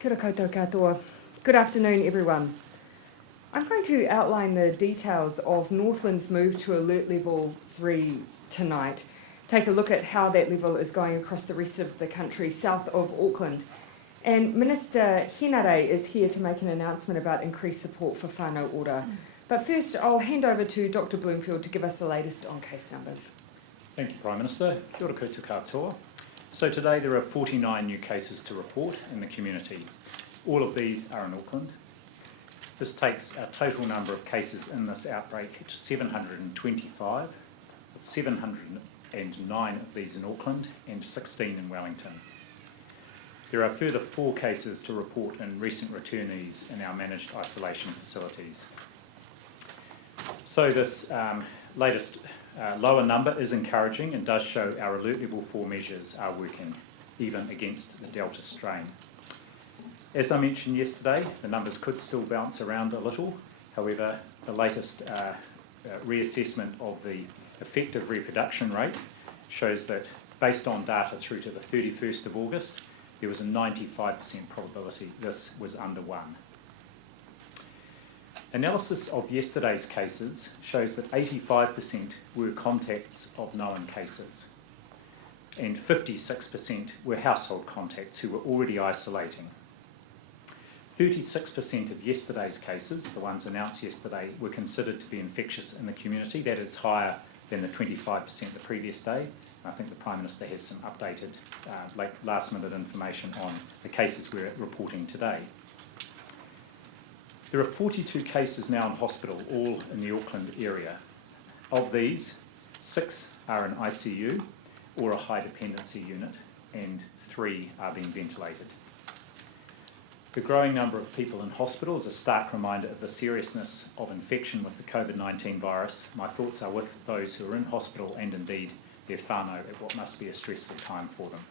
Kia ora koutou katoa. Good afternoon, everyone. I'm going to outline the details of Northland's move to Alert Level 3 tonight. Take a look at how that level is going across the rest of the country south of Auckland. And Minister Henare is here to make an announcement about increased support for Whanau Ora. But first, I'll hand over to Dr. Bloomfield to give us the latest on case numbers. Thank you, Prime Minister. Kia ora koutou katoa. So today there are 49 new cases to report in the community. All of these are in Auckland. This takes our total number of cases in this outbreak to 725, with 709 of these in Auckland and 16 in Wellington. There are further 4 cases to report in recent returnees in our managed isolation facilities. So this latest lower number is encouraging and does show our Alert Level 4 measures are working, even against the Delta strain. As I mentioned yesterday, the numbers could still bounce around a little. However, the latest reassessment of the effective reproduction rate shows that, based on data through to the 31st of August, there was a 95% probability this was under 1. Analysis of yesterday's cases shows that 85% were contacts of known cases, and 56% were household contacts who were already isolating. 36% of yesterday's cases, the ones announced yesterday, were considered to be infectious in the community. That is higher than the 25% the previous day. I think the Prime Minister has some updated last-minute information on the cases we're reporting today. There are 42 cases now in hospital, all in the Auckland area. Of these, 6 are in ICU or a high dependency unit, and 3 are being ventilated. The growing number of people in hospital is a stark reminder of the seriousness of infection with the Covid-19 virus. My thoughts are with those who are in hospital and indeed their whānau at what must be a stressful time for them.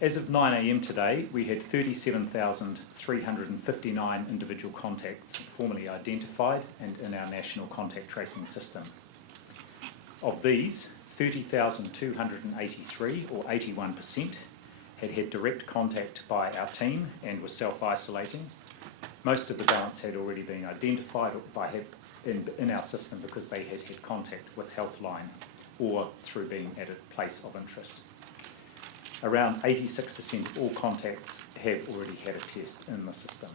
As of 9 a.m. today, we had 37,359 individual contacts formally identified and in our national contact tracing system. Of these, 30,283, or 81%, had direct contact by our team and were self-isolating. Most of the balance had already been identified in our system because they had had contact with Healthline or through being at a place of interest. Around 86% of all contacts have already had a test in the system,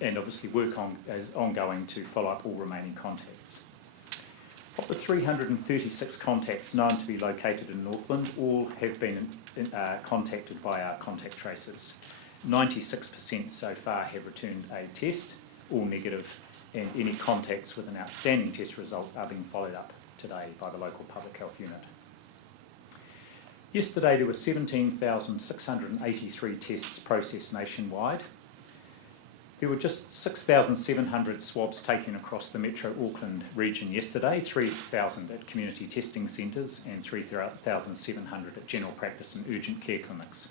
and obviously work is ongoing to follow up all remaining contacts. Of the 336 contacts known to be located in Northland, all have been contacted by our contact tracers. 96% so far have returned a test, all negative, and any contacts with an outstanding test result are being followed up today by the local public health unit. Yesterday there were 17,683 tests processed nationwide. There were just 6,700 swabs taken across the Metro Auckland region yesterday, 3,000 at community testing centres and 3,700 at general practice and urgent care clinics.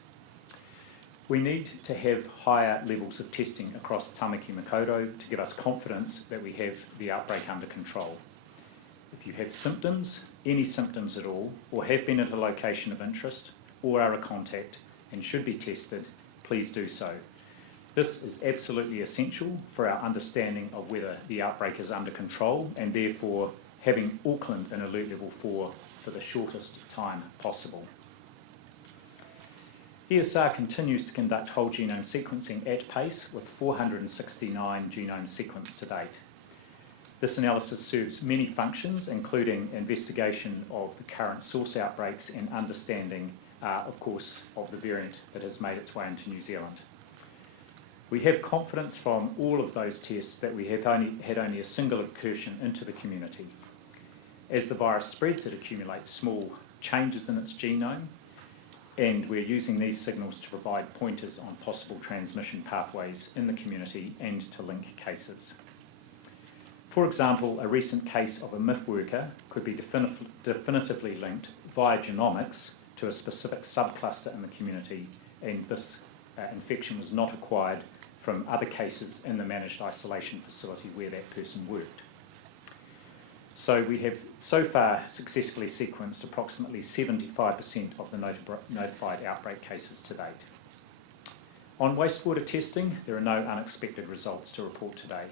We need to have higher levels of testing across Tamaki Makaurau to give us confidence that we have the outbreak under control. If you have symptoms, any symptoms at all, or have been at a location of interest, or are a contact and should be tested, please do so. This is absolutely essential for our understanding of whether the outbreak is under control, and therefore having Auckland in Alert Level 4 for the shortest time possible. ESR continues to conduct whole genome sequencing at pace with 469 genomes sequenced to date. This analysis serves many functions, including investigation of the current source outbreaks and understanding, of course, of the variant that has made its way into New Zealand. We have confidence from all of those tests that we have had only a single incursion into the community. As the virus spreads, it accumulates small changes in its genome, and we're using these signals to provide pointers on possible transmission pathways in the community and to link cases. For example, a recent case of a MIF worker could be definitively linked via Genomics to a specific subcluster in the community, and this infection was not acquired from other cases in the managed isolation facility where that person worked. So we have so far successfully sequenced approximately 75% of the notified outbreak cases to date. On wastewater testing, there are no unexpected results to report today.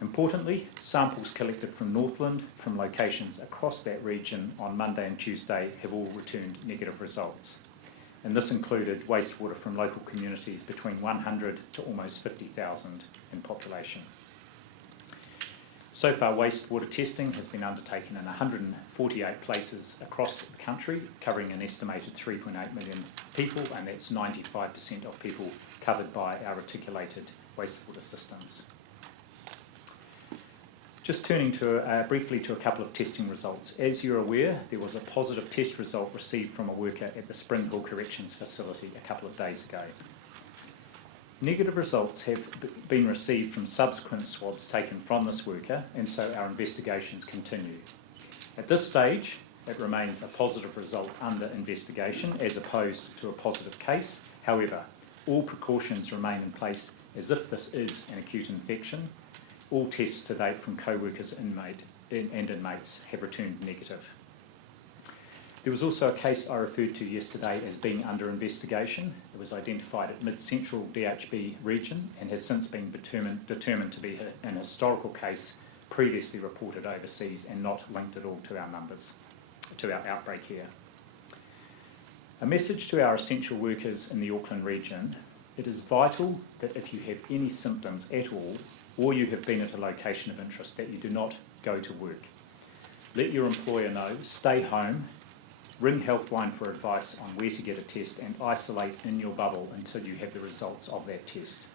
Importantly, samples collected from Northland from locations across that region on Monday and Tuesday have all returned negative results. And this included wastewater from local communities between 100 to almost 50,000 in population. So far, wastewater testing has been undertaken in 148 places across the country, covering an estimated 3.8 million people, and that's 95% of people covered by our articulated wastewater systems. Just turning briefly to a couple of testing results. As you're aware, there was a positive test result received from a worker at the Spring Hill Corrections Facility a couple of days ago. Negative results have been received from subsequent swabs taken from this worker, and so our investigations continue. At this stage, it remains a positive result under investigation as opposed to a positive case. However, all precautions remain in place as if this is an acute infection. All tests to date from co-workers and inmates have returned negative. There was also a case I referred to yesterday as being under investigation. It was identified at Mid-Central DHB region and has since been determined to be an historical case previously reported overseas and not linked at all to our numbers, to our outbreak here. A message to our essential workers in the Auckland region: it is vital that if you have any symptoms at all, or you have been at a location of interest, that you do not go to work. Let your employer know, stay home, ring Healthline for advice on where to get a test, and isolate in your bubble until you have the results of that test.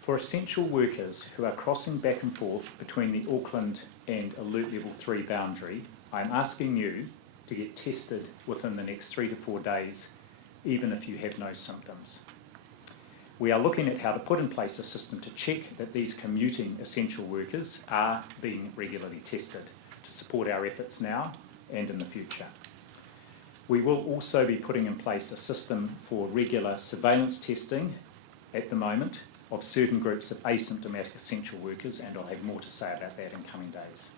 For essential workers who are crossing back and forth between the Auckland and Alert Level 3 boundary, I am asking you to get tested within the next 3 to 4 days, even if you have no symptoms. We are looking at how to put in place a system to check that these commuting essential workers are being regularly tested to support our efforts now and in the future. We will also be putting in place a system for regular surveillance testing at the moment of certain groups of asymptomatic essential workers, and I'll have more to say about that in coming days.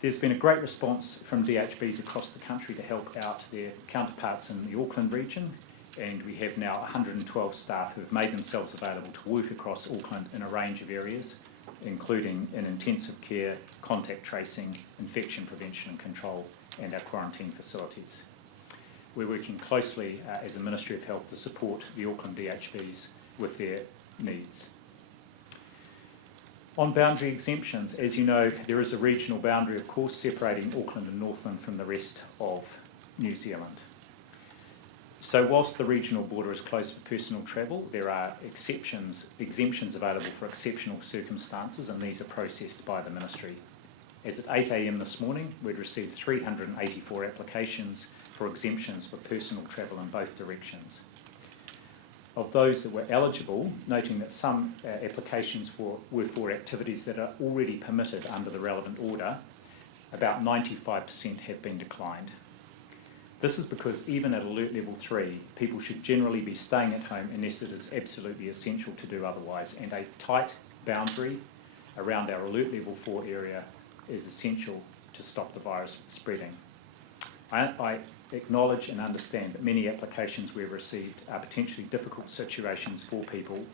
There's been a great response from DHBs across the country to help out their counterparts in the Auckland region, and we have now 112 staff who have made themselves available to work across Auckland in a range of areas, including in intensive care, contact tracing, infection prevention and control, and our quarantine facilities. We're working closely as a Ministry of Health to support the Auckland DHBs with their needs. On boundary exemptions, as you know, there is a regional boundary, of course, separating Auckland and Northland from the rest of New Zealand. So whilst the regional border is closed for personal travel, there are exemptions available for exceptional circumstances, and these are processed by the Ministry. As at 8 a.m. this morning, we'd received 384 applications for exemptions for personal travel in both directions. Of those that were eligible, noting that some applications were for activities that are already permitted under the relevant order, about 95% have been declined. This is because even at Alert Level 3, people should generally be staying at home unless it is absolutely essential to do otherwise, and a tight boundary around our Alert Level 4 area is essential to stop the virus spreading. I acknowledge and understand that many applications we've received are potentially difficult situations for people.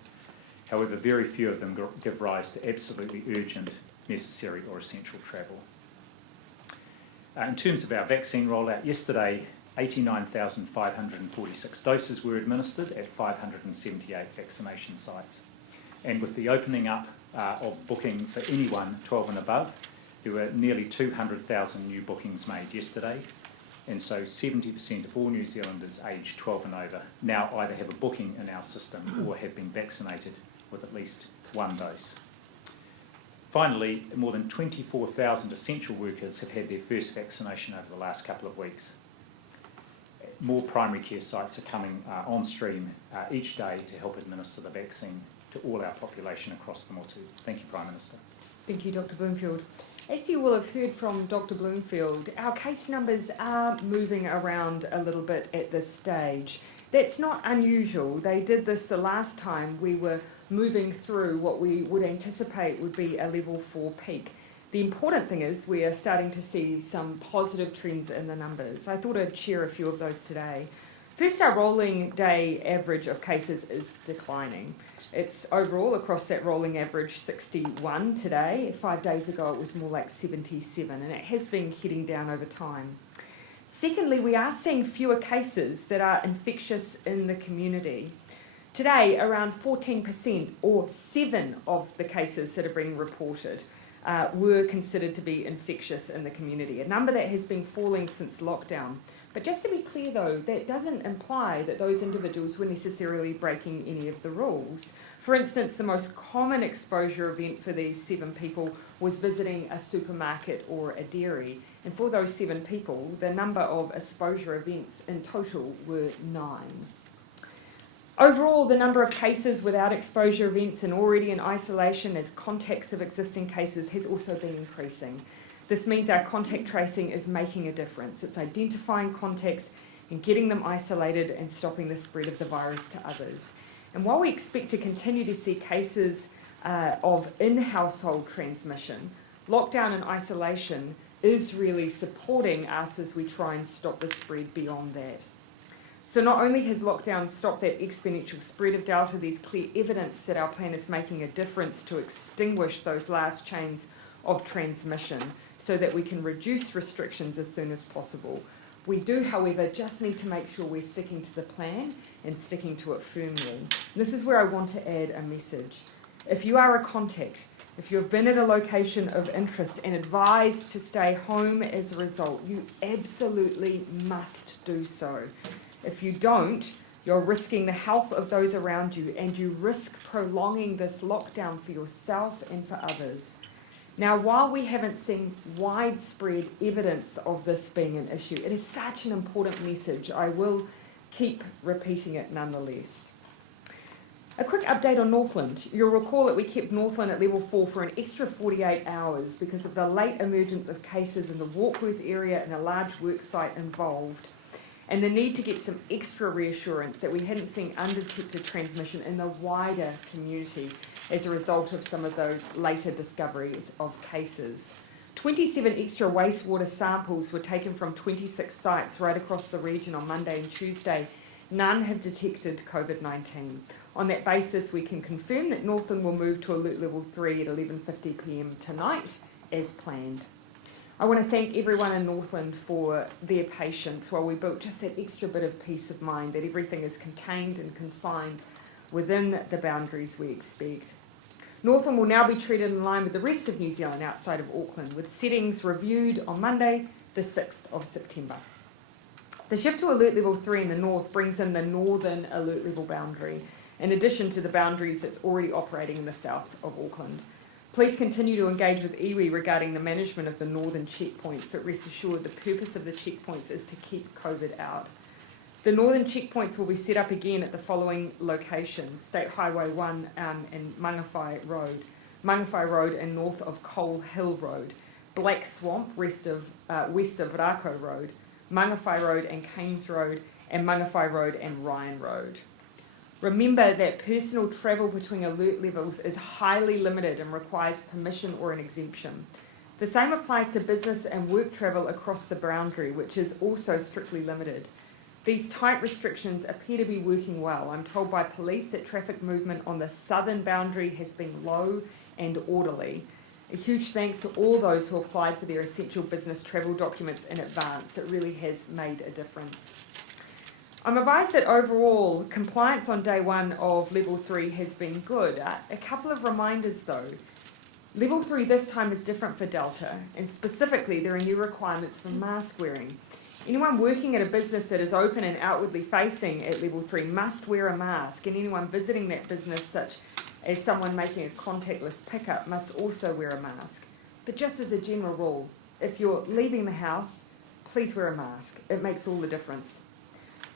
However, very few of them give rise to absolutely urgent, necessary or essential travel. In terms of our vaccine rollout, yesterday 89,546 doses were administered at 578 vaccination sites. And with the opening up of booking for anyone 12 and above, there were nearly 200,000 new bookings made yesterday. And so 70% of all New Zealanders aged 12 and over now either have a booking in our system or have been vaccinated with at least one dose. Finally, more than 24,000 essential workers have had their first vaccination over the last couple of weeks. More primary care sites are coming on stream each day to help administer the vaccine to all our population across the Motu. Thank you, Prime Minister. Thank you, Dr. Bloomfield. As you will have heard from Dr. Bloomfield, our case numbers are moving around a little bit at this stage. That's not unusual. They did this the last time we were moving through what we would anticipate would be a level 4 peak. The important thing is we are starting to see some positive trends in the numbers. I thought I'd share a few of those today. First, our rolling day average of cases is declining. It's overall across that rolling average 61 today. 5 days ago it was more like 77, and it has been heading down over time. Secondly, we are seeing fewer cases that are infectious in the community. Today, around 14%, or 7 of the cases that are being reported, were considered to be infectious in the community, a number that has been falling since lockdown. But just to be clear though, that doesn't imply that those individuals were necessarily breaking any of the rules. For instance, the most common exposure event for these 7 people was visiting a supermarket or a dairy. And for those 7 people, the number of exposure events in total were 9. Overall, the number of cases without exposure events and already in isolation as contacts of existing cases has also been increasing. This means our contact tracing is making a difference. It's identifying contacts and getting them isolated and stopping the spread of the virus to others. And while we expect to continue to see cases of in-household transmission, lockdown and isolation is really supporting us as we try and stop the spread beyond that. So not only has lockdown stopped that exponential spread of Delta, there's clear evidence that our plan is making a difference to extinguish those last chains of transmission so that we can reduce restrictions as soon as possible. We do, however, just need to make sure we're sticking to the plan and sticking to it firmly. And this is where I want to add a message. If you are a contact, if you've been at a location of interest and advised to stay home as a result, you absolutely must do so. If you don't, you're risking the health of those around you, and you risk prolonging this lockdown for yourself and for others. Now, while we haven't seen widespread evidence of this being an issue, it is such an important message. I will keep repeating it nonetheless. A quick update on Northland. You'll recall that we kept Northland at level 4 for an extra 48 hours because of the late emergence of cases in the Warkworth area and a large work site involved, and the need to get some extra reassurance that we hadn't seen undetected transmission in the wider community as a result of some of those later discoveries of cases. 27 extra wastewater samples were taken from 26 sites right across the region on Monday and Tuesday. None have detected COVID-19. On that basis, we can confirm that Northland will move to alert level 3 at 11:50 p.m. tonight as planned. I want to thank everyone in Northland for their patience while we built just that extra bit of peace of mind that everything is contained and confined within the boundaries we expect. Northland will now be treated in line with the rest of New Zealand outside of Auckland, with settings reviewed on Monday, the 6th of September. The shift to alert level 3 in the north brings in the northern alert level boundary, in addition to the boundaries that's already operating in the south of Auckland. Please continue to engage with iwi regarding the management of the northern checkpoints, but rest assured the purpose of the checkpoints is to keep COVID out. The northern checkpoints will be set up again at the following locations: State Highway 1 and Mangawhai Road and north of Coal Hill Road, Black Swamp west of Rako Road, Mangawhai Road and Keynes Road, and Mangawhai Road and Ryan Road. Remember that personal travel between alert levels is highly limited and requires permission or an exemption. The same applies to business and work travel across the boundary, which is also strictly limited. These tight restrictions appear to be working well. I'm told by police that traffic movement on the southern boundary has been low and orderly. A huge thanks to all those who applied for their essential business travel documents in advance. It really has made a difference. I'm advised that overall compliance on day 1 of level 3 has been good. A couple of reminders though. Level 3 this time is different for Delta, and specifically there are new requirements for mask wearing. Anyone working at a business that is open and outwardly facing at level 3 must wear a mask, and anyone visiting that business, such as someone making a contactless pickup, must also wear a mask. But just as a general rule, if you're leaving the house, please wear a mask. It makes all the difference.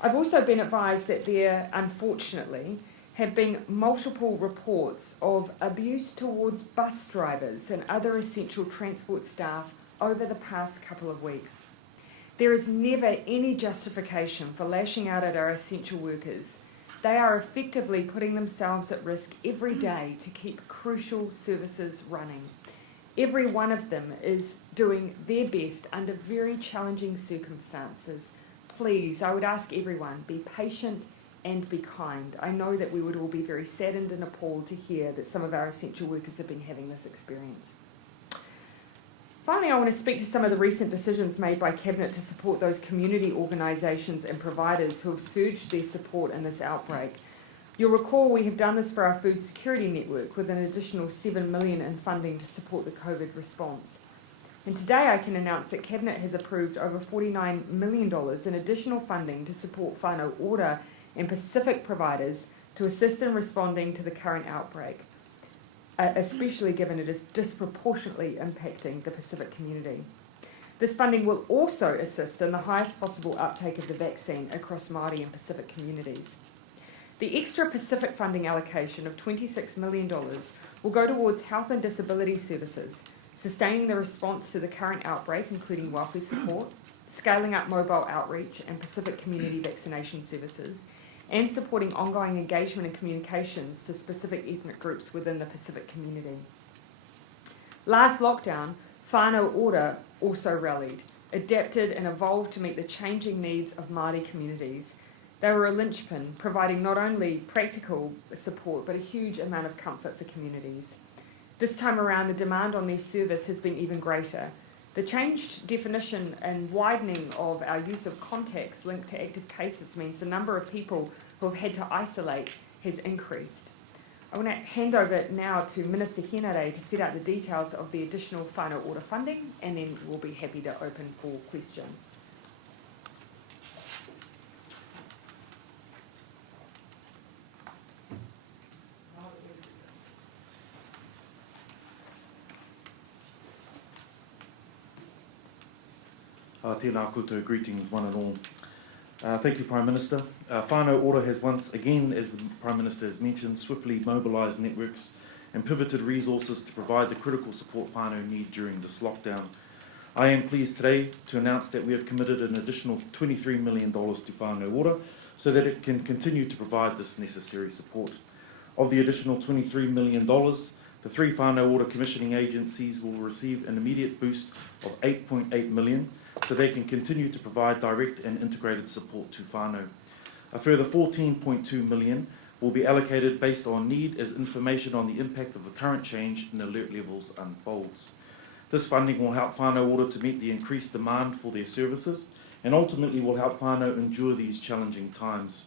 I've also been advised that there, unfortunately, have been multiple reports of abuse towards bus drivers and other essential transport staff over the past couple of weeks. There is never any justification for lashing out at our essential workers. They are effectively putting themselves at risk every day to keep crucial services running. Every one of them is doing their best under very challenging circumstances. please, I would ask everyone, be patient and be kind. I know that we would all be very saddened and appalled to hear that some of our essential workers have been having this experience. Finally, I want to speak to some of the recent decisions made by Cabinet to support those community organisations and providers who have surged their support in this outbreak. You'll recall we have done this for our food security network with an additional $7 million in funding to support the COVID response. And today I can announce that Cabinet has approved over $49 million in additional funding to support Whanau Ora and Pacific providers to assist in responding to the current outbreak, especially given it is disproportionately impacting the Pacific community. This funding will also assist in the highest possible uptake of the vaccine across Maori and Pacific communities. The extra Pacific funding allocation of $26 million will go towards health and disability services, sustaining the response to the current outbreak, including welfare support, scaling up mobile outreach and Pacific community vaccination services, and supporting ongoing engagement and communications to specific ethnic groups within the Pacific community. Last lockdown, Whanau Ora also rallied, adapted and evolved to meet the changing needs of Māori communities. They were a linchpin, providing not only practical support, but a huge amount of comfort for communities. This time around, the demand on their service has been even greater. The changed definition and widening of our use of contacts linked to active cases means the number of people who have had to isolate has increased. I want to hand over now to Minister Henare to set out the details of the additional Whanau Ora funding, and then we'll be happy to open for questions. Tēnā koutou, greetings one and all. Thank you, Prime Minister. Whanau Ora has once again, as the Prime Minister has mentioned, swiftly mobilised networks and pivoted resources to provide the critical support whānau need during this lockdown. I am pleased today to announce that we have committed an additional $23 million to Whanau Ora so that it can continue to provide this necessary support. Of the additional $23 million, the 3 Whanau Ora commissioning agencies will receive an immediate boost of $8.8 million so they can continue to provide direct and integrated support to whānau. A further $14.2 million will be allocated based on need as information on the impact of the current change in alert levels unfolds. This funding will help Whanau Ora to meet the increased demand for their services and ultimately will help whānau endure these challenging times.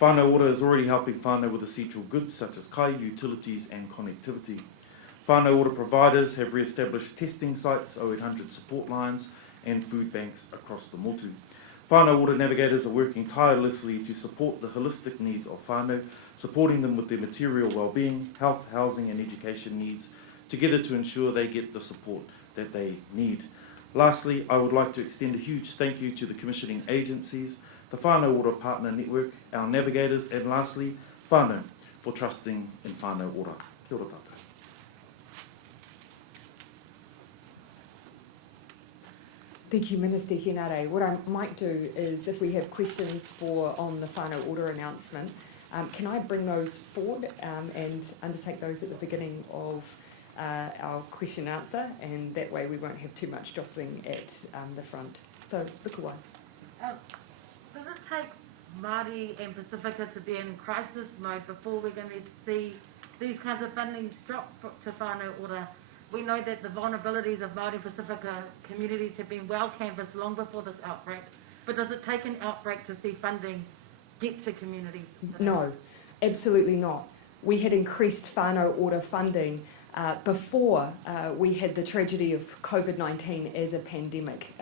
Whanau Ora is already helping whānau with essential goods such as kai, utilities and connectivity. Whanau Ora providers have re-established testing sites, 0800 support lines and food banks across the motu. Whanau Ora navigators are working tirelessly to support the holistic needs of whānau, supporting them with their material well-being, health, housing and education needs, together to ensure they get the support that they need. Lastly, I would like to extend a huge thank you to the commissioning agencies, the Whanau Ora Partner Network, our navigators, and lastly, whānau, for trusting in Whanau Ora. Kia ora tātou. Thank you, Minister Henare. What I might do is, if we have questions on the Whanau Ora announcement, can I bring those forward and undertake those at the beginning of our question and answer, and that way we won't have too much jostling at the front. So, Lukuwai. Does it take Māori and Pacifica to be in crisis mode before we're going to see these kinds of fundings drop to Whanau Ora? We know that the vulnerabilities of Māori and Pacifica communities have been well canvassed long before this outbreak, but does it take an outbreak to see funding get to communities? No, absolutely not. We had increased Whanau Ora funding before we had the tragedy of COVID-19 as a pandemic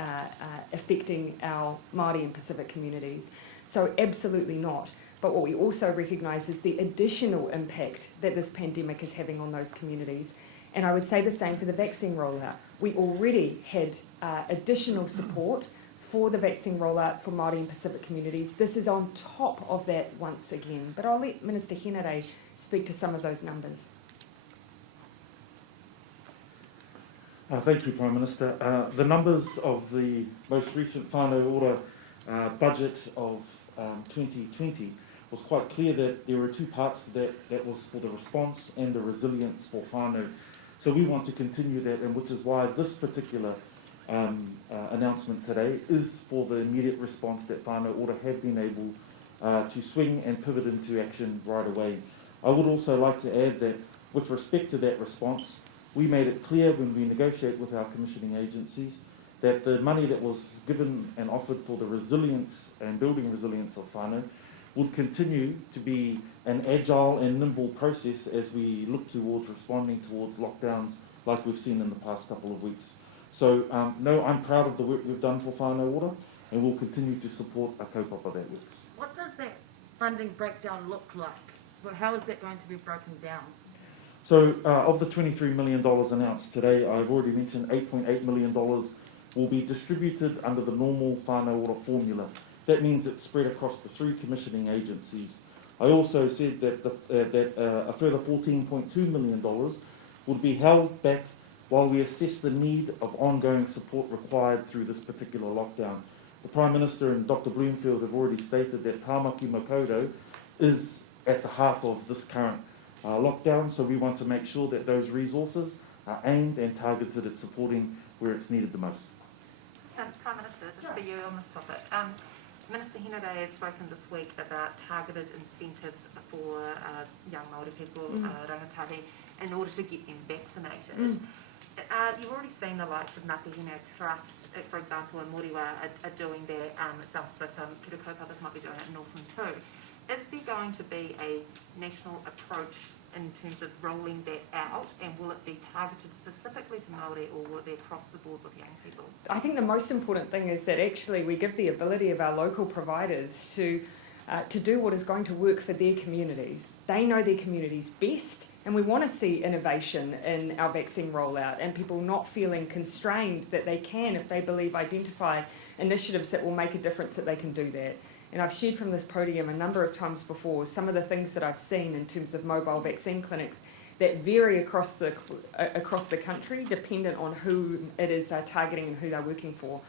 affecting our Māori and Pacific communities. So absolutely not. But what we also recognise is the additional impact that this pandemic is having on those communities. And I would say the same for the vaccine rollout. We already had additional support for the vaccine rollout for Māori and Pacific communities. This is on top of that once again. But I'll let Minister Henare speak to some of those numbers. Thank you, Prime Minister. The numbers of the most recent Whanau Ora budget of 2020 was quite clear that there were 2 parts to that. That was for the response and the resilience for whānau. So we want to continue that, and which is why this particular announcement today is for the immediate response that Whanau Ora have been able to swing and pivot into action right away. I would also like to add that with respect to that response, we made it clear when we negotiate with our commissioning agencies that the money that was given and offered for the resilience and building resilience of Whanau would continue to be an agile and nimble process as we look towards responding towards lockdowns like we've seen in the past couple of weeks. So, no, I'm proud of the work we've done for Whanau Ora, and we'll continue to support a kaupapa that works. What does that funding breakdown look like? Well, how is that going to be broken down? So, of the $23 million announced today, I've already mentioned $8.8 million will be distributed under the normal Whanau Ora formula. That means it's spread across the 3 commissioning agencies. I also said that, a further $14.2 million would be held back while we assess the need of ongoing support required through this particular lockdown. The Prime Minister and Dr. Bloomfield have already stated that Tāmaki Makaurau is at the heart of this current lockdown, so we want to make sure that those resources are aimed and targeted at supporting where it's needed the most. Prime Minister, just for you on this topic. Minister Hinode has spoken this week about targeted incentives for young Maori people, rangatahi, in order to get them vaccinated. You've already seen the likes of Ngāti Hine Trust, for example, in Moriwa are doing that itself, so some kira kaupapa might be doing it in Northland too. Is there going to be a national approach in terms of rolling that out, and will it be targeted specifically to Maori, or will it be across the board with young people? I think the most important thing is that actually we give the ability of our local providers to do what is going to work for their communities. They know their communities best, and we want to see innovation in our vaccine rollout and people not feeling constrained that they can, if they believe, identify initiatives that will make a difference, that they can do that. And I've shared from this podium a number of times before some of the things that I've seen in terms of mobile vaccine clinics that vary across the country, dependent on who it is they're targeting and who they're working for.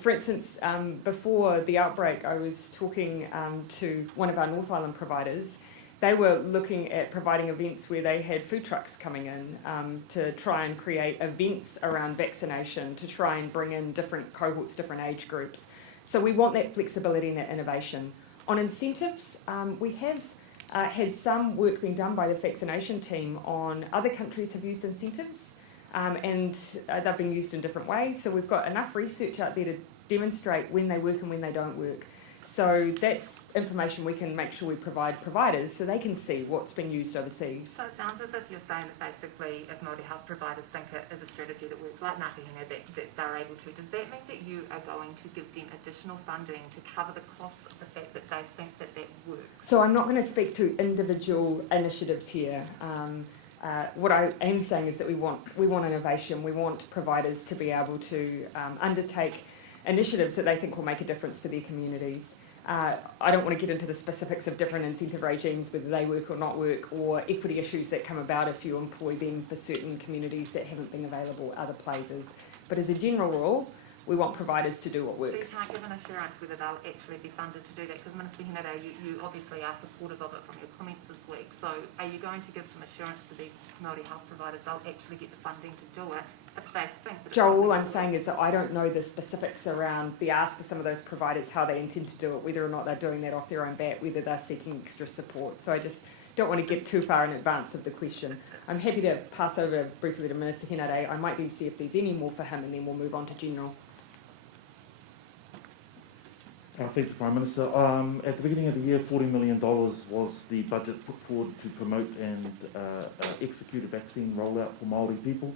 For instance, before the outbreak, I was talking to one of our North Island providers. They were looking at providing events where they had food trucks coming in to try and create events around vaccination, to try and bring in different cohorts, different age groups. So we want that flexibility and that innovation. On incentives, we have had some work being done by the vaccination team on other countries have used incentives, and they've been used in different ways. So we've got enough research out there to demonstrate when they work and when they don't work. So that's information we can make sure we provide providers so they can see what's been used overseas. So it sounds as if you're saying that basically if Māori health providers think it is a strategy that works like Ngāti Hine, that they're able to, does that mean that you are going to give them additional funding to cover the costs of the fact that they think that that works? So I'm not going to speak to individual initiatives here. What I am saying is that we want innovation. We want providers to be able to undertake initiatives that they think will make a difference for their communities. I don't want to get into the specifics of different incentive regimes, whether they work or not work, or equity issues that come about if you employ them for certain communities that haven't been available other places. But as a general rule, we want providers to do what works. So you can't give an assurance whether they'll actually be funded to do that, because Minister Hinode, you obviously are supportive of it from your comments this week. So are you going to give some assurance to these Māori health providers they'll actually get the funding to do it if they think that Joe, all I'm saying is that I don't know the specifics around the ask for some of those providers, how they intend to do it, whether or not they're doing that off their own bat, whether they're seeking extra support. So I just don't want to get too far in advance of the question. I'm happy to pass over briefly to Minister Hinode. I might then see if there's any more for him, and then we'll move on to general. Thank you, Prime Minister. At the beginning of the year, $40 million was the budget put forward to promote and execute a vaccine rollout for Maori people.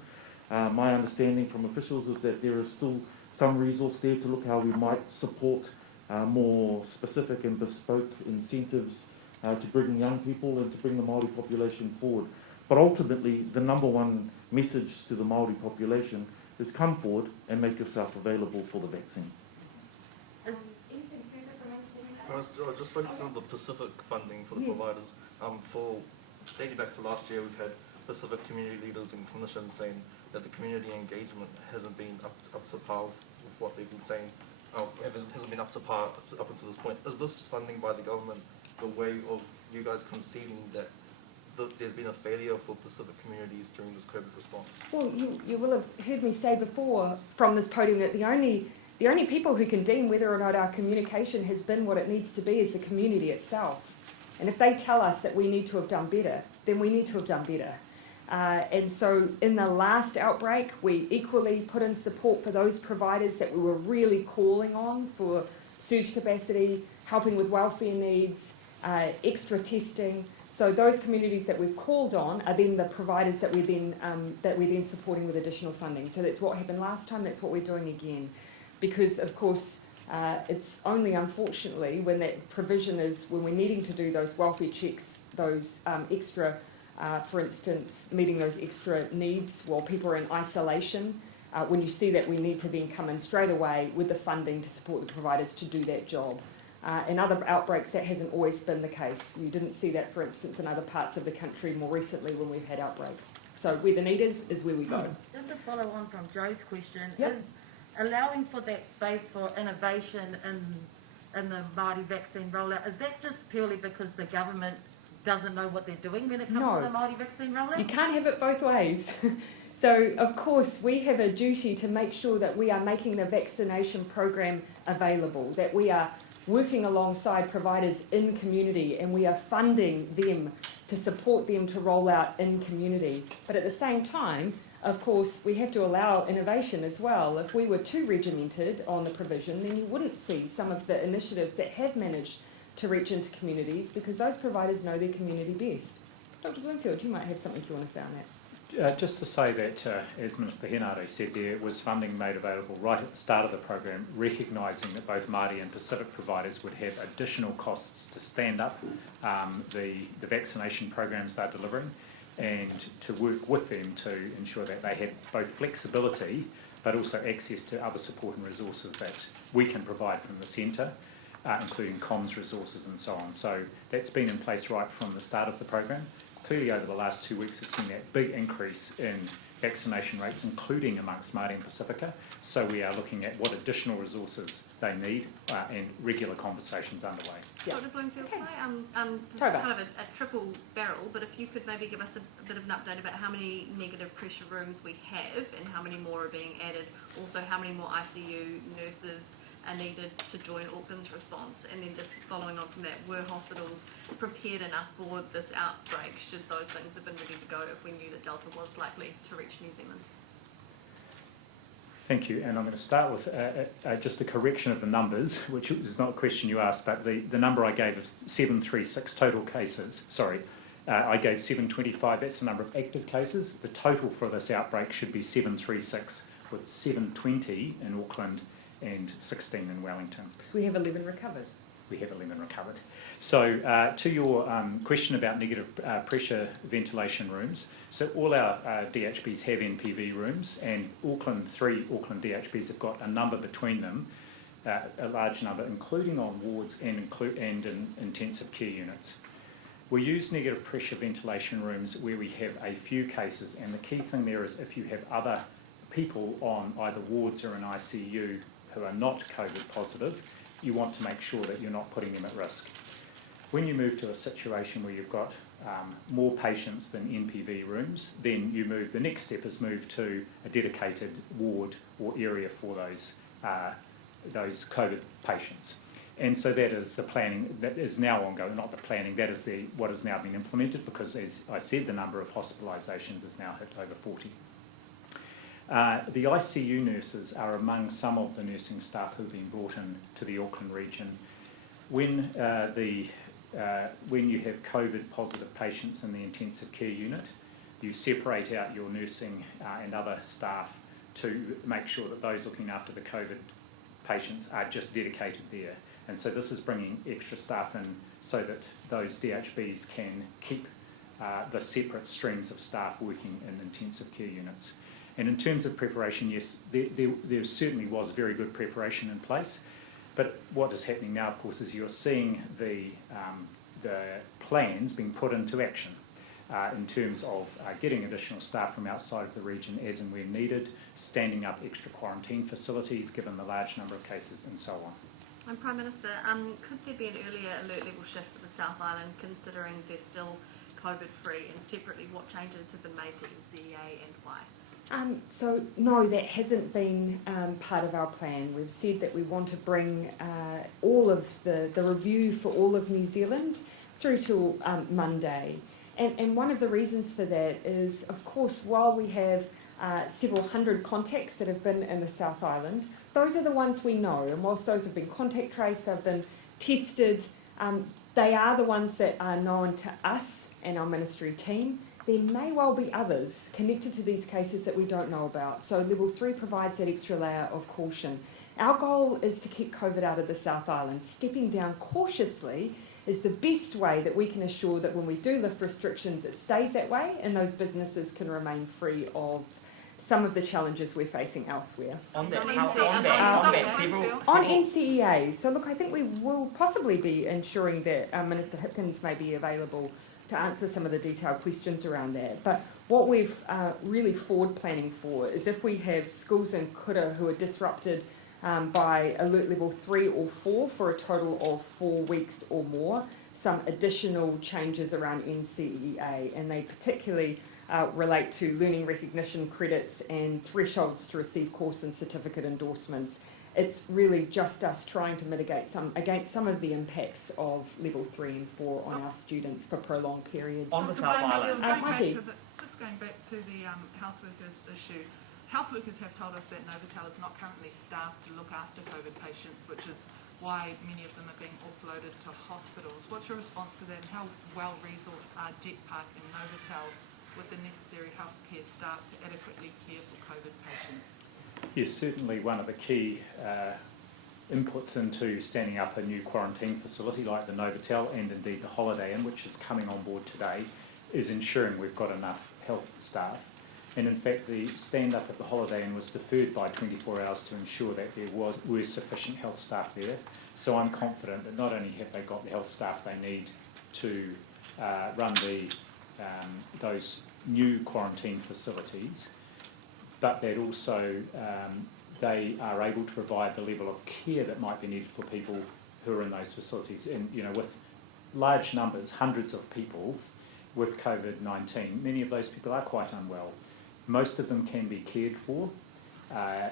My understanding from officials is that there is still some resource there to look how we might support more specific and bespoke incentives to bring young people and to bring the Maori population forward. But ultimately, the number one message to the Maori population is come forward and make yourself available for the vaccine. I just focus on the Pacific funding for the providers. For dating back to last year, we've had Pacific community leaders and clinicians saying that the community engagement hasn't been up to par with what they've been saying. It hasn't been up to par up until this point. Is this funding by the government the way of you guys conceding that there's been a failure for Pacific communities during this COVID response? Well, you will have heard me say before from this podium that the only people who can deem whether or not our communication has been what it needs to be is the community itself. And if they tell us that we need to have done better, then we need to have done better. And so in the last outbreak, we equally put in support for those providers that we were really calling on for surge capacity, helping with welfare needs, extra testing. So those communities that we've called on are then the providers that we're then supporting with additional funding. So that's what happened last time, that's what we're doing again. Because of course, it's only unfortunately when that provision is, when we're needing to do those welfare checks, those extra, for instance, meeting those extra needs while people are in isolation, when you see that we need to then come in straight away with the funding to support the providers to do that job. In other outbreaks, that hasn't always been the case. You didn't see that, for instance, in other parts of the country more recently when we've had outbreaks. So where the need is where we go. Just to follow on from Joe's question, Yep. is allowing for that space for innovation in the Maori vaccine rollout, is that just purely because the government doesn't know what they're doing when it comes No. to the Maori vaccine rollout? You can't have it both ways. So, of course, we have a duty to make sure that we are making the vaccination program available, that we are working alongside providers in community and we are funding them to support them to roll out in community. But at the same time, of course, we have to allow innovation as well. If we were too regimented on the provision, then you wouldn't see some of the initiatives that have managed to reach into communities because those providers know their community best. Dr. Bloomfield, you might have something you want to say on that. Just to say that, as Minister Henare said, there was funding made available right at the start of the program, recognising that both Māori and Pacific providers would have additional costs to stand up the vaccination programs they're delivering and to work with them to ensure that they had both flexibility but also access to other support and resources that we can provide from the centre, including comms resources and so on. So that's been in place right from the start of the program. Clearly over the last 2 weeks we've seen that big increase in vaccination rates, including amongst Māori and Pacifica. So we are looking at what additional resources they need and regular conversations underway. Yeah. Dr. Bloomfield, Okay. can I, this is Trevor. kind of a triple barrel, but if you could maybe give us a bit of an update about how many negative pressure rooms we have and how many more are being added, also how many more ICU nurses are needed to join Auckland's response, and then just following on from that, were hospitals prepared enough for this outbreak should those things have been ready to go if we knew that Delta was likely to reach New Zealand? Thank you, and I'm going to start with just a correction of the numbers, which is not a question you asked, but the number I gave of 736 total cases, sorry, I gave 725, that's the number of active cases. The total for this outbreak should be 736, with 720 in Auckland and 16 in Wellington. Because we have 11 recovered. We have 11 recovered. So to your question about negative pressure ventilation rooms, so all our DHBs have NPV rooms, and three Auckland DHBs have got a number between them, a large number, including on wards and in intensive care units. We use negative pressure ventilation rooms where we have a few cases, and the key thing there is if you have other people on either wards or in ICU who are not COVID positive, you want to make sure that you're not putting them at risk. When you move to a situation where you've got more patients than NPV rooms, then the next step is move to a dedicated ward or area for those COVID patients. And so that is the planning that is now ongoing, not the planning, that is what has now been implemented, because as I said, the number of hospitalisations has now hit over 40. The ICU nurses are among some of the nursing staff who have been brought in to the Auckland region. When you have COVID positive patients in the intensive care unit, you separate out your nursing and other staff to make sure that those looking after the COVID patients are just dedicated there. And so this is bringing extra staff in so that those DHBs can keep the separate streams of staff working in intensive care units. And in terms of preparation, yes, there certainly was very good preparation in place. But what is happening now, of course, is you're seeing the plans being put into action in terms of getting additional staff from outside of the region as and where needed, standing up extra quarantine facilities given the large number of cases, and so on. And Prime Minister, could there be an earlier alert level shift for the South Island, considering there's still COVID-free, and separately, what changes have been made to NCEA and why? So no, that hasn't been part of our plan. We've said that we want to bring all of the review for all of New Zealand through to Monday. And one of the reasons for that is, of course, while we have several hundred contacts that have been in the South Island, those are the ones we know. And whilst those have been contact traced, they've been tested, they are the ones that are known to us and our ministry team. There may well be others connected to these cases that we don't know about. So level 3 provides that extra layer of caution. Our goal is to keep COVID out of the South Island. Stepping down cautiously is the best way that we can assure that when we do lift restrictions, it stays that way and those businesses can remain free of some of the challenges we're facing elsewhere. On that, NCEA. On NCEA, so look, I think we will possibly be ensuring that Minister Hipkins may be available to answer some of the detailed questions around that. But what we've really forward planning for is if we have schools in Kura who are disrupted by alert level 3 or 4 for a total of 4 weeks or more, some additional changes around NCEA, and they particularly relate to learning recognition credits and thresholds to receive course and certificate endorsements. It's really just us trying to mitigate against some of the impacts of level 3 and 4 on our students for prolonged periods. On the South Island. Just going back to the health workers issue, health workers have told us that Novotel is not currently staffed to look after COVID patients, which is why many of them are being offloaded to hospitals. What's your response to that, and how well resourced are Jet Park and Novotel with the necessary healthcare staff to adequately care for COVID patients? Yes, certainly one of the key inputs into standing up a new quarantine facility like the Novotel and indeed the Holiday Inn, which is coming on board today, is ensuring we've got enough health staff. And in fact, the stand-up at the Holiday Inn was deferred by 24 hours to ensure that there were sufficient health staff there. So I'm confident that not only have they got the health staff they need to run those new quarantine facilities, but that also they are able to provide the level of care that might be needed for people who are in those facilities. And with large numbers, hundreds of people with COVID-19, many of those people are quite unwell. Most of them can be cared for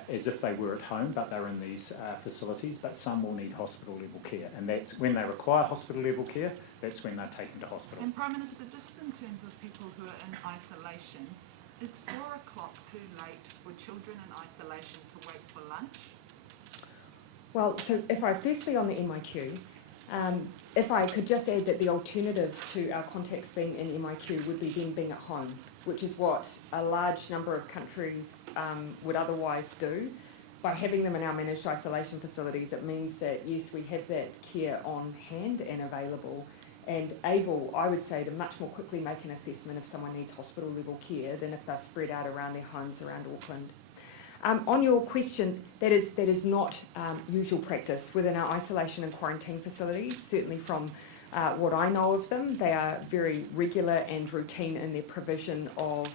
as if they were at home, but they're in these facilities, but some will need hospital level care. And that's when they require hospital level care, that's when they're taken to hospital. And Prime Minister, just in terms of people who are in isolation, is 4 o'clock too late for children in isolation to wait for lunch? Well, so if I firstly on the MIQ, if I could just add that the alternative to our contacts being in MIQ would be them being at home, which is what a large number of countries would otherwise do. By having them in our managed isolation facilities, it means that, yes, we have that care on hand and available and able, I would say, to much more quickly make an assessment if someone needs hospital level care than if they're spread out around their homes around Auckland. On your question, that is not usual practice within our isolation and quarantine facilities. Certainly from what I know of them, they are very regular and routine in their provision of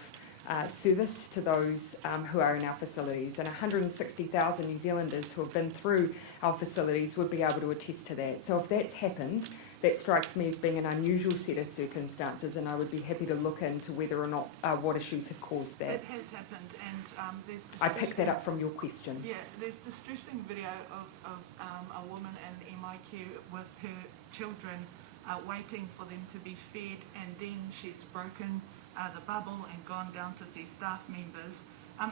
service to those who are in our facilities. And 160,000 New Zealanders who have been through our facilities would be able to attest to that. So if that's happened, that strikes me as being an unusual set of circumstances, and I would be happy to look into whether or not what issues have caused that. It has happened, and there's... I picked that up from your question. Yeah, there's distressing video of a woman in MIQ with her children waiting for them to be fed, and then she's broken the bubble and gone down to see staff members.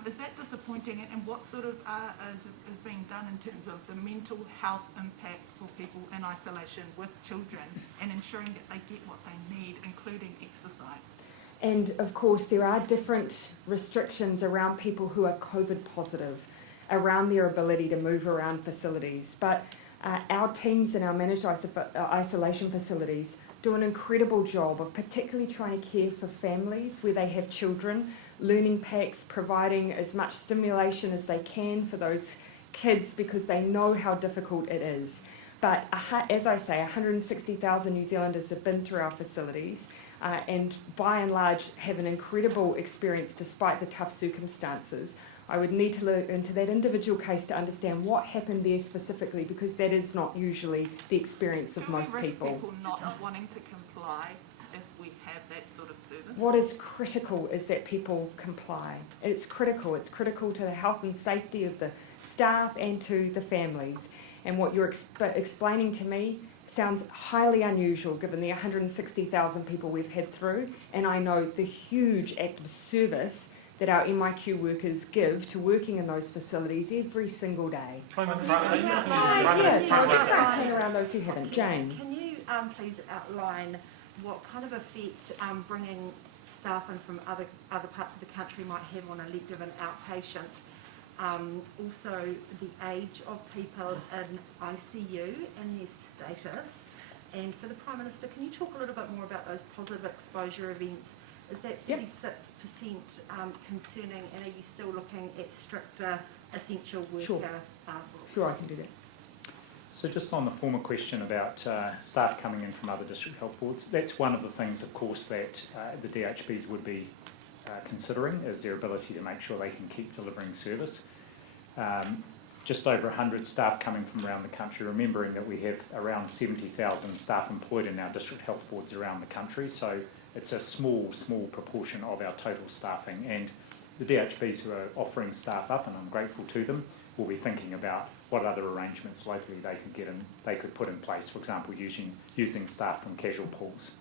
Is that disappointing, and what sort of is being done in terms of the mental health impact for people in isolation with children and ensuring that they get what they need, including exercise? And of course there are different restrictions around people who are COVID positive, around their ability to move around facilities. But our teams in our managed isolation facilities do an incredible job of particularly trying to care for families where they have children, learning packs, providing as much stimulation as they can for those kids because they know how difficult it is. But as I say, 160,000 New Zealanders have been through our facilities and by and large have an incredible experience despite the tough circumstances. I would need to look into that individual case to understand what happened there specifically, because that is not usually the experience of most people. People not wanting to comply if we have that sort of service? What is critical is that people comply. It's critical. It's critical to the health and safety of the staff and to the families. And what you're explaining to me sounds highly unusual given the 160,000 people we've had through, and I know the huge act of service that our MIQ workers give to working in those facilities every single day. Prime Minister, Yes, I'll just point around those who haven't. Jane. Can you please outline what kind of effect bringing staff in from other parts of the country might have on elective and outpatient? Also, the age of people in ICU and their status. And for the Prime Minister, can you talk a little bit more about those positive exposure events? Is that 36% concerning, and are you still looking at stricter essential worker rules? Sure, I can do that. So just on the former question about staff coming in from other district health boards, that's one of the things, of course, that the DHBs would be considering, is their ability to make sure they can keep delivering service. Just over 100 staff coming from around the country, remembering that we have around 70,000 staff employed in our district health boards around the country, so it's a small proportion of our total staffing. And the DHBs who are offering staff up, and I'm grateful to them, will be thinking about what other arrangements locally they could put in place, for example, using staff from casual pools.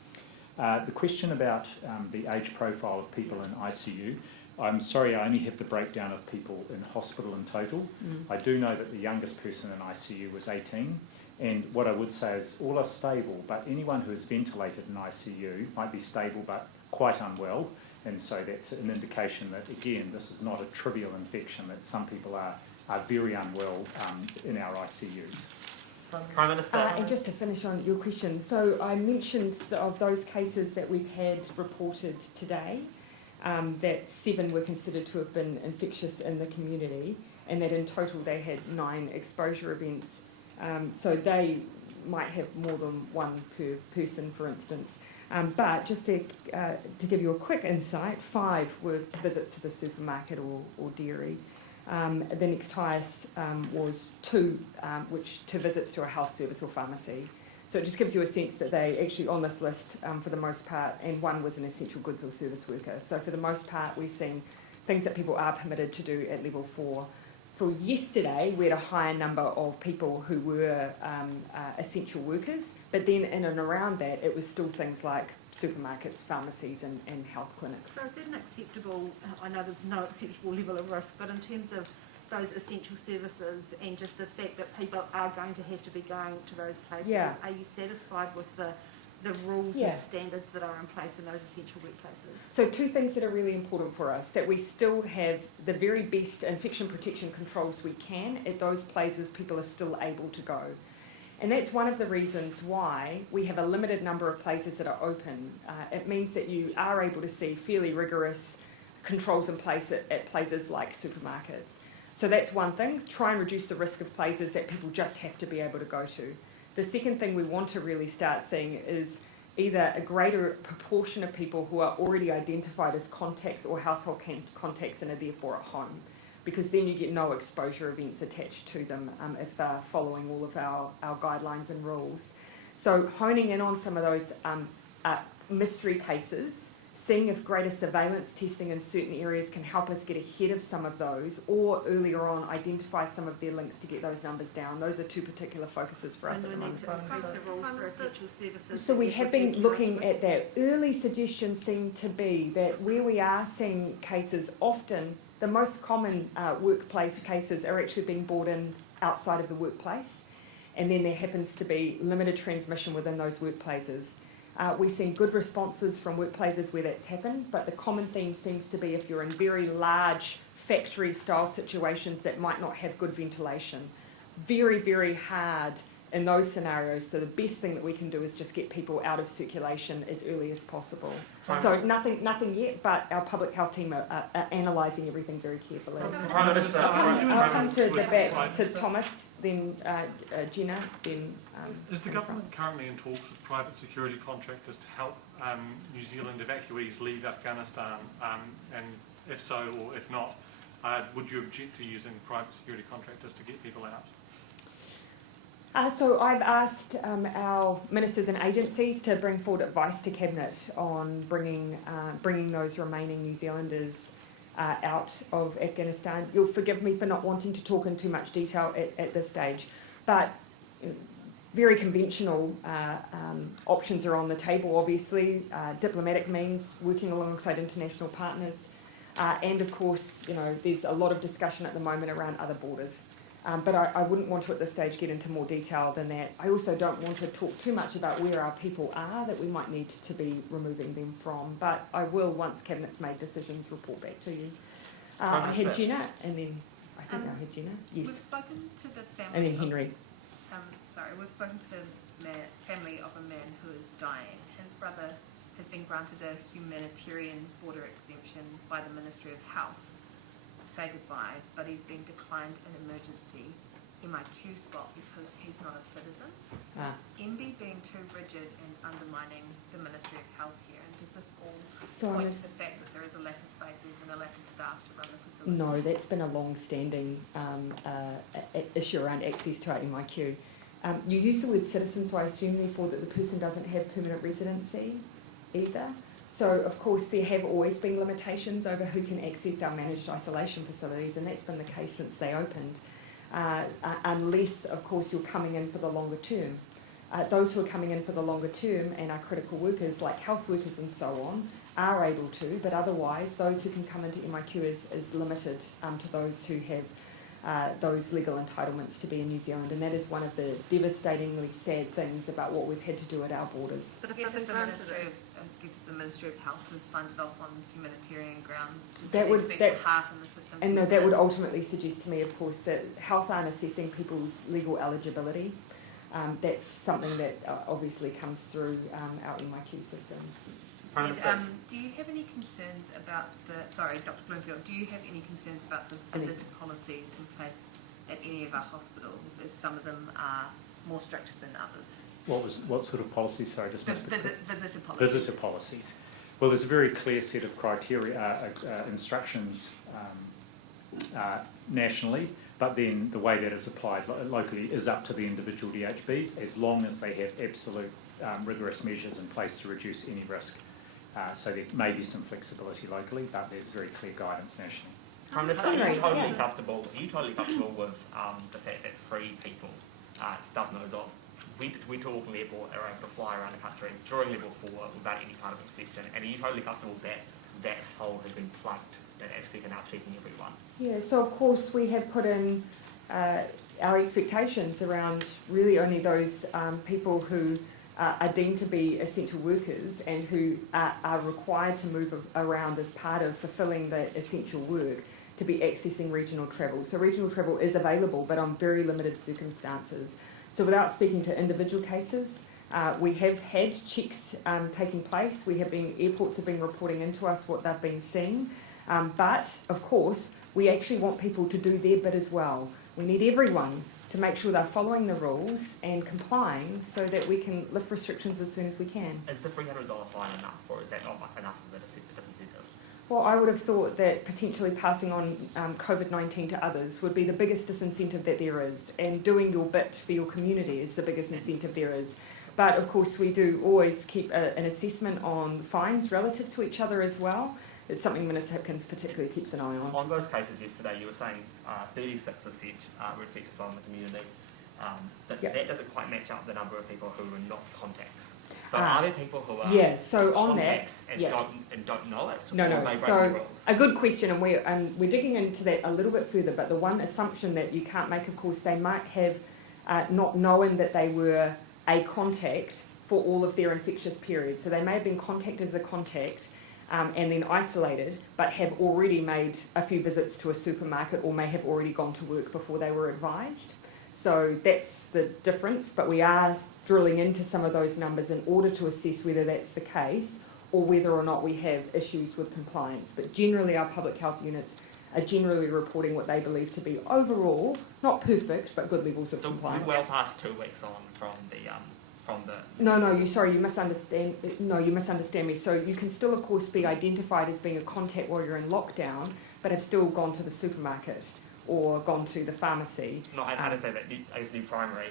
The question about the age profile of people in ICU, I'm sorry, I only have the breakdown of people in hospital in total. I do know that the youngest person in ICU was 18, and what I would say is all are stable, but anyone who is ventilated in ICU might be stable but quite unwell, and so that's an indication that, again, this is not a trivial infection, that some people are very unwell in our ICUs. Prime Minister. And just to finish on your question, so I mentioned of those cases that we've had reported today, that 7 were considered to have been infectious in the community, and that in total they had 9 exposure events. So they might have more than one per person, for instance. But just to give you a quick insight, 5 were visits to the supermarket or dairy. The next highest was 2 visits to a health service or pharmacy. So it just gives you a sense that they actually on this list for the most part, and 1 was an essential goods or service worker. So for the most part, we've seen things that people are permitted to do at level 4. For yesterday, we had a higher number of people who were essential workers, but then in and around that, it was still things like supermarkets, pharmacies, and health clinics. So is that an acceptable, I know there's no acceptable level of risk, but in terms of those essential services and just the fact that people are going to have to be going to those places, are you satisfied with the rules and standards that are in place in those essential workplaces? So 2 things that are really important for us, that we still have the very best infection protection controls we can at those places people are still able to go. And that's one of the reasons why we have a limited number of places that are open. It means that you are able to see fairly rigorous controls in place at places like supermarkets. So that's one thing, try and reduce the risk of places that people just have to be able to go to. The second thing we want to really start seeing is either a greater proportion of people who are already identified as contacts or household contacts and are therefore at home, because then you get no exposure events attached to them if they're following all of our guidelines and rules. So honing in on some of those mystery cases, seeing if greater surveillance testing in certain areas can help us get ahead of some of those, or earlier on identify some of their links to get those numbers down. Those are 2 particular focuses for us at the moment. So we have been looking at that. Early suggestions seem to be that where we are seeing cases, often the most common workplace cases are actually being brought in outside of the workplace, and then there happens to be limited transmission within those workplaces. We've seen good responses from workplaces where that's happened, but the common theme seems to be if you're in very large factory-style situations that might not have good ventilation. Very, very hard in those scenarios. So the best thing that we can do is just get people out of circulation as early as possible. So nothing yet, but our public health team are analysing everything very carefully. I'll come to the back to Thomas, then Gina, then... Is the government currently in talks with private security contractors to help New Zealand evacuees leave Afghanistan? And if so, or if not, would you object to using private security contractors to get people out? So I've asked our ministers and agencies to bring forward advice to Cabinet on bringing those remaining New Zealanders out of Afghanistan. You'll forgive me for not wanting to talk in too much detail at this stage, but very conventional options are on the table, obviously. Diplomatic means, working alongside international partners, and of course, there's a lot of discussion at the moment around other borders. But I wouldn't want to at this stage get into more detail than that. I also don't want to talk too much about where our people are that we might need to be removing them from. But I will, once Cabinet's made decisions, report back to you. I had Jenna, and then I think I had Jenna. Yes. We've spoken to the family. And then Henry. We've spoken to the family of a man who is dying. His brother has been granted a humanitarian border exemption by the Ministry of Health to say goodbye, but he's been declined an emergency MIQ spot because he's not a citizen. MB being too rigid and undermining the Ministry of Health here, and does this all point to the fact that there is a lack of spaces and a lack of staff to run the facility? No, that's been a long-standing issue around access to our MIQ. You use the word citizen, so I assume therefore that the person doesn't have permanent residency either. So of course there have always been limitations over who can access our managed isolation facilities, and that's been the case since they opened, unless of course you're coming in for the longer term. Those who are coming in for the longer term and are critical workers like health workers and so on are able to, but otherwise those who can come into MIQ is limited to those who have those legal entitlements to be in New Zealand, and that is one of the devastatingly sad things about what we've had to do at our borders. But if the Ministry of Health has signed it off on humanitarian grounds, that would heart in the system. And no, that would ultimately suggest to me, of course, that Health aren't assessing people's legal eligibility. That's something that obviously comes through our MIQ system. And, do you have any concerns about Dr. Bloomfield, do you have any concerns about the visitor policies in place at any of our hospitals, as some of them are more strict than others? What sort of policies? Sorry, just missed visitor policies. Visitor policies. Well, there's a very clear set of criteria, instructions nationally, but then the way that is applied locally is up to the individual DHBs, as long as they have absolute rigorous measures in place to reduce any risk. So there may be some flexibility locally, but there's very clear guidance nationally. Prime Minister, are you totally comfortable with the fact that 3 people, stuff nose off, went to Auckland Airport, are able to fly around the country during level 4 without any kind of exception? And are you totally comfortable that that hole has been plugged and actually can now checking everyone? Yeah, so of course we have put in our expectations around really only those people who are deemed to be essential workers and who are required to move around as part of fulfilling the essential work to be accessing regional travel. So regional travel is available, but on very limited circumstances. So without speaking to individual cases, we have had checks taking place. Airports have been reporting into us what they've been seeing. But of course, we actually want people to do their bit as well. We need everyone to make sure they're following the rules and complying so that we can lift restrictions as soon as we can. Is the $300 fine enough, or is that not enough of a disincentive? Well, I would have thought that potentially passing on Covid-19 to others would be the biggest disincentive that there is, and doing your bit for your community is the biggest incentive there is. But of course we do always keep an assessment on fines relative to each other as well. It's something Minister Hipkins particularly keeps an eye on. On those cases yesterday, you were saying 36% were infectious by in the community. But that doesn't quite match up the number of people who are not contacts. So are there people who are contacts and don't know it? No. So a good question, and we're digging into that a little bit further. But the one assumption that you can't make, of course, they might have not known that they were a contact for all of their infectious periods. So they may have been contacted as a contact. And then isolated, but have already made a few visits to a supermarket or may have already gone to work before they were advised. So that's the difference, but we are drilling into some of those numbers in order to assess whether that's the case or whether or not we have issues with compliance. But generally our public health units are generally reporting what they believe to be overall, not perfect, but good levels of compliance. So we're well past 2 weeks on from the... you misunderstand. No, you misunderstand me. So you can still, of course, be identified as being a contact while you're in lockdown, but have still gone to the supermarket or gone to the pharmacy. No, I understand that. I guess new primary.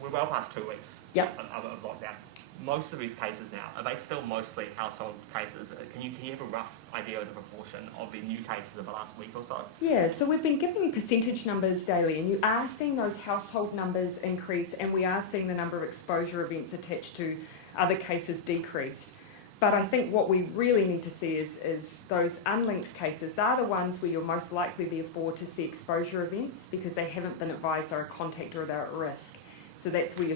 We're well past 2 weeks Yep. of lockdown. Most of these cases now, are they still mostly household cases? Can you have a rough idea of the proportion of the new cases of the last week or so? Yeah, so we've been giving percentage numbers daily, and you are seeing those household numbers increase, and we are seeing the number of exposure events attached to other cases decreased. But I think what we really need to see is those unlinked cases. They're the ones where you're most likely, therefore, to see exposure events because they haven't been advised they're a contact or they're at risk. So that's where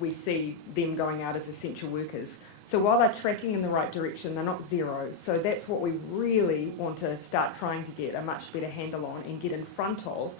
we see them going out as essential workers. So while they're tracking in the right direction, they're not zero. So that's what we really want to start trying to get a much better handle on and get in front of,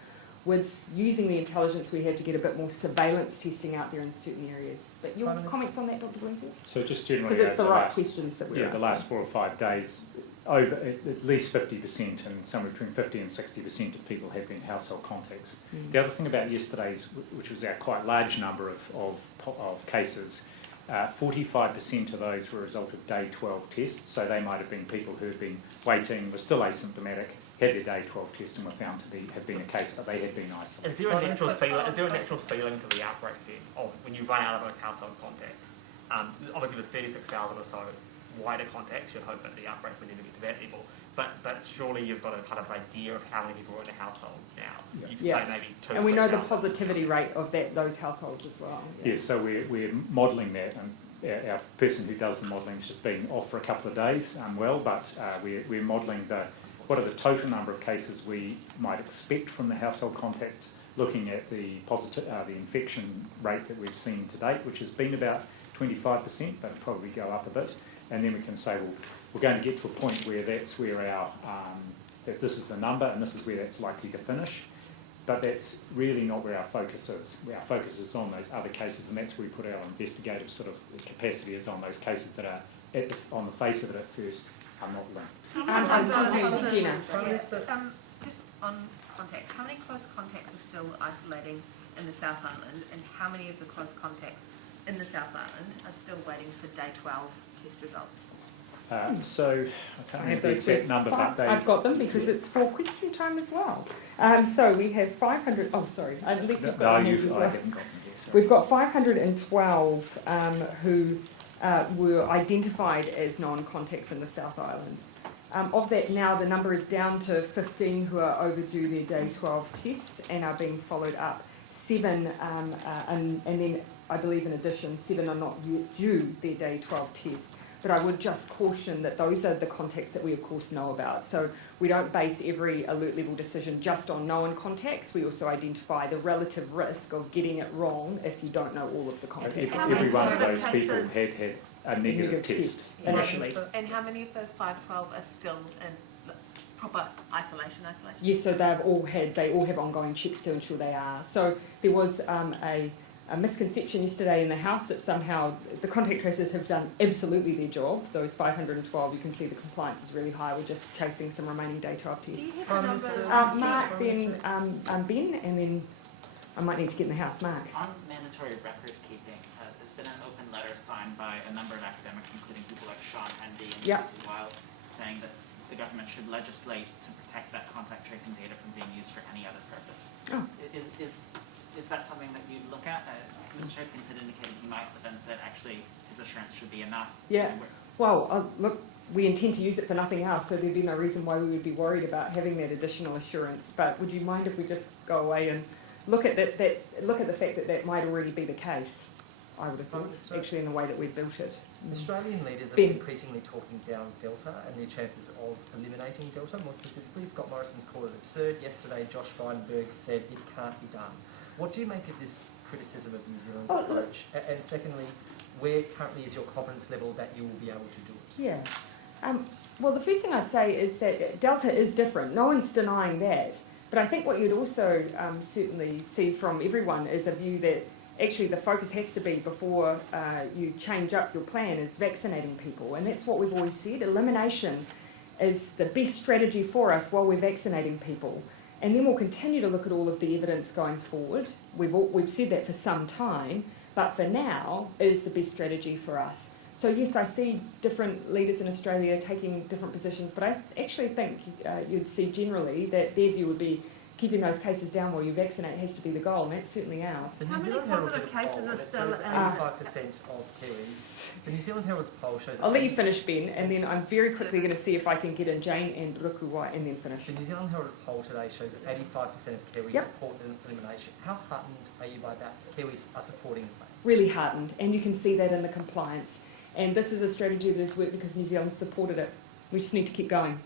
with using the intelligence we have to get a bit more surveillance testing out there in certain areas. But your comments on that, Dr. Bloomfield? So just generally, Because it's the right questions that we're asking. the last 4 or 5 days, over at least 50% and somewhere between 50 and 60% of people have been household contacts. The other thing about yesterday's, which was our quite large number of cases, 45% of those were a result of day 12 tests. So they might have been people who had been waiting, were still asymptomatic, had their day 12 test and were found to have been a case, but they had been isolated. Is there a natural ceiling? Is there a natural ceiling to the outbreak then of when you run out of those household contacts? Obviously, with 36,000 or so wider contacts, you'd hope that the outbreak would never get to that level. But surely you've got a kind of idea of how many people are in a household now. You could say maybe 2. And we know the positivity rate of those households as well. Yes, so we're modelling that, and our person who does the modelling has just been off for a couple of days unwell, but we're modelling what are the total number of cases we might expect from the household contacts, looking at the infection rate that we've seen to date, which has been about 25%, but it'll probably go up a bit. And then we can say, well, we're going to get to a point where that's where that this is the number and this is where that's likely to finish. But that's really not where our focus is. Our focus is on those other cases, and that's where we put our investigative sort of capacity is on those cases that are, on the face of it at first, are not linked. Just on contacts, how many close contacts are still isolating in the South Island, and how many of the close contacts in the South Island are still waiting for day 12 test results? So I can't remember the exact number, but I've got them because it's for question time as well. So we have 500. Oh, sorry. Unless you've got them as well. I haven't got them yet. Sorry. We've got 512 who were identified as non-contacts in the South Island. Of that now, the number is down to 15 who are overdue their day 12 test and are being followed up. 7, and then I believe in addition, 7 are not yet due their day 12 test. But I would just caution that those are the contacts that we of course know about. So we don't base every alert level decision just on known contacts. We also identify the relative risk of getting it wrong if you don't know all of the contacts. Every one of those people had a negative test initially. And how many of those 512 are still in proper isolation? Yes, so they all have ongoing checks to ensure they are. So there was a misconception yesterday in the House that somehow the contact tracers have done absolutely their job. Those 512, you can see the compliance is really high. We're just chasing some remaining day 12 tests. Do you have the number? Mark, then Ben, and then I might need to get in the House. Mark. On mandatory record keeping, there's been an open letter signed by a number of academics, including people like Sean Handy and Susie Wiles, saying that the government should legislate to protect that contact tracing data from being used for any other purpose. Oh. Is that something that you'd look at? Minister had indicated he might, but then said actually his assurance should be enough. Yeah. Well, look, we intend to use it for nothing else, so there'd be no reason why we would be worried about having that additional assurance. But would you mind if we just go away and look at look at the fact that that might already be the case? I would have thought, actually, in the way that we've built it. Australian leaders are increasingly talking down Delta and their chances of eliminating Delta. More specifically, Scott Morrison's called it absurd. Yesterday, Josh Frydenberg said it can't be done. What do you make of this criticism of New Zealand's approach? And secondly, where currently is your confidence level that you will be able to do it? Yeah. Well, the first thing I'd say is that Delta is different. No one's denying that. But I think what you'd also certainly see from everyone is a view that actually the focus has to be before you change up your plan is vaccinating people. And that's what we've always said. Elimination is the best strategy for us while we're vaccinating people. And then we'll continue to look at all of the evidence going forward. We've said that for some time, but for now, it is the best strategy for us. So yes, I see different leaders in Australia taking different positions, but I actually think you'd see generally that their view would be keeping those cases down while you vaccinate has to be the goal, and that's certainly ours. The How New many Zealand Herald positive did a cases poll, are and it still shows that in- 85% of Kiwis. The New Zealand Herald's poll shows that I'll let you finish, Ben, and then I'm very quickly going to see if I can get in Jane and Rukuwa and then finish. The New Zealand Herald poll today shows that 85% of Kiwis Yep. support elimination. How heartened are you by that? Kiwis are supporting it. Really heartened, and you can see that in the compliance. And this is a strategy that has worked because New Zealand supported it. We just need to keep going.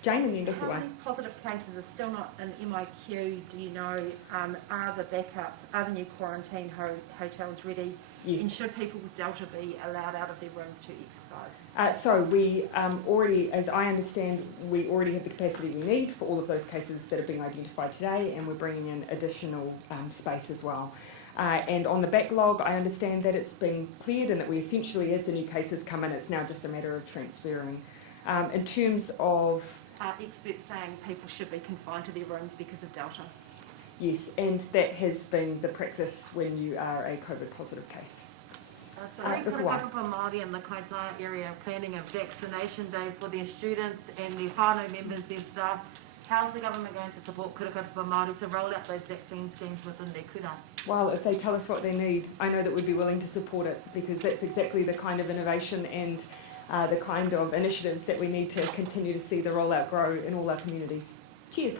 Jane and then How Rukuwa. many positive cases are still not in MIQ? Do you know, are the new quarantine hotels ready? Yes. And should people with Delta be allowed out of their rooms to exercise? So we already, as I understand, we already have the capacity we need for all of those cases that are being identified today, and we're bringing in additional space as well. And on the backlog, I understand that it's been cleared and that we essentially, as the new cases come in, it's now just a matter of transferring. In terms of... experts saying people should be confined to their rooms because of Delta. Yes, and that has been the practice when you are a COVID positive case. So I think for Maori in the Kaitaia area planning a vaccination day for their students and their whānau members, their staff. How's the government going to support kura katipa Māori to roll out those vaccine schemes within their kura? Well, if they tell us what they need, I know that we'd be willing to support it, because that's exactly the kind of innovation and the kind of initiatives that we need to continue to see the rollout grow in all our communities. Cheers.